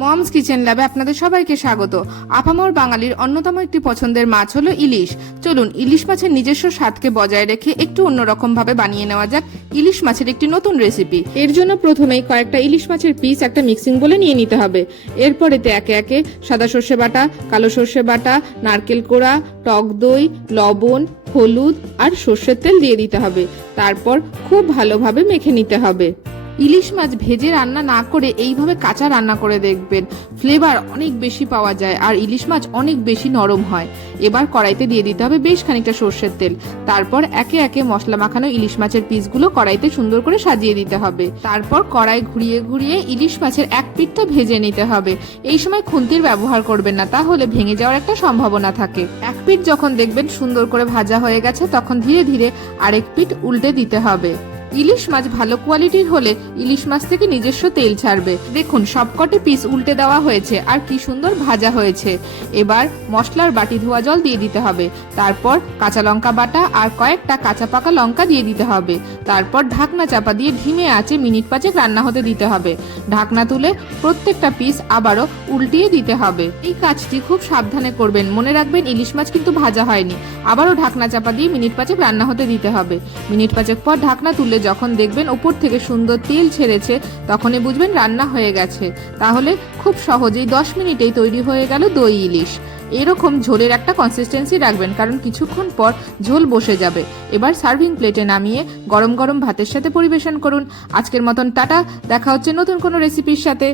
Moms kitchen ল্যাবে আপনাদের সবাইকে স্বাগত। আপামর বাঙালির অন্যতম একটি পছন্দের মাছ হলো ইলিশ। চলুন ইলিশ মাছের নিজস্ব স্বাদকে বজায় রেখে একটু অন্যরকম ভাবে বানিয়ে নেওয়া যাক ইলিশ মাছের একটি নতুন রেসিপি। এর জন্য প্রথমেই কয়েকটা ইলিশ মাছের পিস একটা মিক্সিং বলে নিয়ে নিতে হবে। এরপর এতে একে একে সাদা সর্ষে বাটা, কালো সর্ষে বাটা, নারকেল কোড়া, টক দই, লবণ, হলুদ আর সর্ষের তেল দিয়ে দিতে হবে। তারপর খুব ভালোভাবে মেখে নিতে হবে। ইলিশ মাছ ভেজে রান্না না করে এইভাবে কাঁচা রান্না করে দেখবেন, ফ্লেভার অনেক বেশি পাওয়া যায় আর ইলিশ মাছ অনেক বেশি নরম হয়। এবার কড়াইতে দিয়ে দিতে হবে বেশ খানিকটা সর্ষের তেল। তারপর একে একে মশলা মাখানো ইলিশ মাছের পিসগুলো কড়াইতে সুন্দর করে সাজিয়ে দিতে হবে। তারপর কড়াই ঘুরিয়ে ঘুরিয়ে ইলিশ মাছের এক পিঠটা ভেজে নিতে হবে। এই সময় খুন্তির ব্যবহার করবেন না, তাহলে ভেঙে যাওয়ার একটা সম্ভাবনা থাকে। এক পিঠ যখন দেখবেন সুন্দর করে ভাজা হয়ে গেছে, তখন ধীরে ধীরে আরেক পিঠ উল্টে দিতে হবে। ইলিশ মাছ ভালো কোয়ালিটির হলে ইলিশ মাছ থেকে নিজস্ব তেল ছাড়বে। দেখুন সবকটি পিস উল্টে দেওয়া হয়েছে আর কি সুন্দর ভাজা হয়েছে। এবার মশলার বাটি ধোয়া জল দিয়ে দিতে হবে। তারপর কাঁচা লঙ্কা বাটা আর কয়েকটা কাঁচা পাকা লঙ্কা দিয়ে দিতে হবে। তারপর ঢাকনা চাপা দিয়ে ধিমে আঁচে মিনিট 5 রান্না হতে দিতে হবে। ঢাকনা তুলে প্রত্যেকটা পিস আবারও উল্টিয়ে দিতে হবে। এই কাজটি খুব সাবধানে করবেন, মনে রাখবেন ইলিশ মাছ কিন্তু ভাজা হয়নি। আবারও ঢাকনা চাপা দিয়ে মিনিট 5 রান্না হতে দিতে হবে। মিনিট 5 পর ঢাকনা তুলে যখন দেখবেন উপর থেকে সুন্দর তেল ছেড়েছে, তখনই বুঝবেন রান্না হয়ে গেছে। তাহলে খুব সহজেই 10 মিনিটেই তৈরি হয়ে গেল দই ইলিশ। এরকম ঝোলের একটা কনসিস্টেন্সি রাখবেন, কারণ কিছুক্ষণ পর ঝোল বসে যাবে। এবার সার্ভিং প্লেটে নামিয়ে গরম গরম ভাতের সাথে পরিবেশন করুন। আজকের মতন টাটা, দেখা হচ্ছে নতুন কোনো রেসিপির সাথে।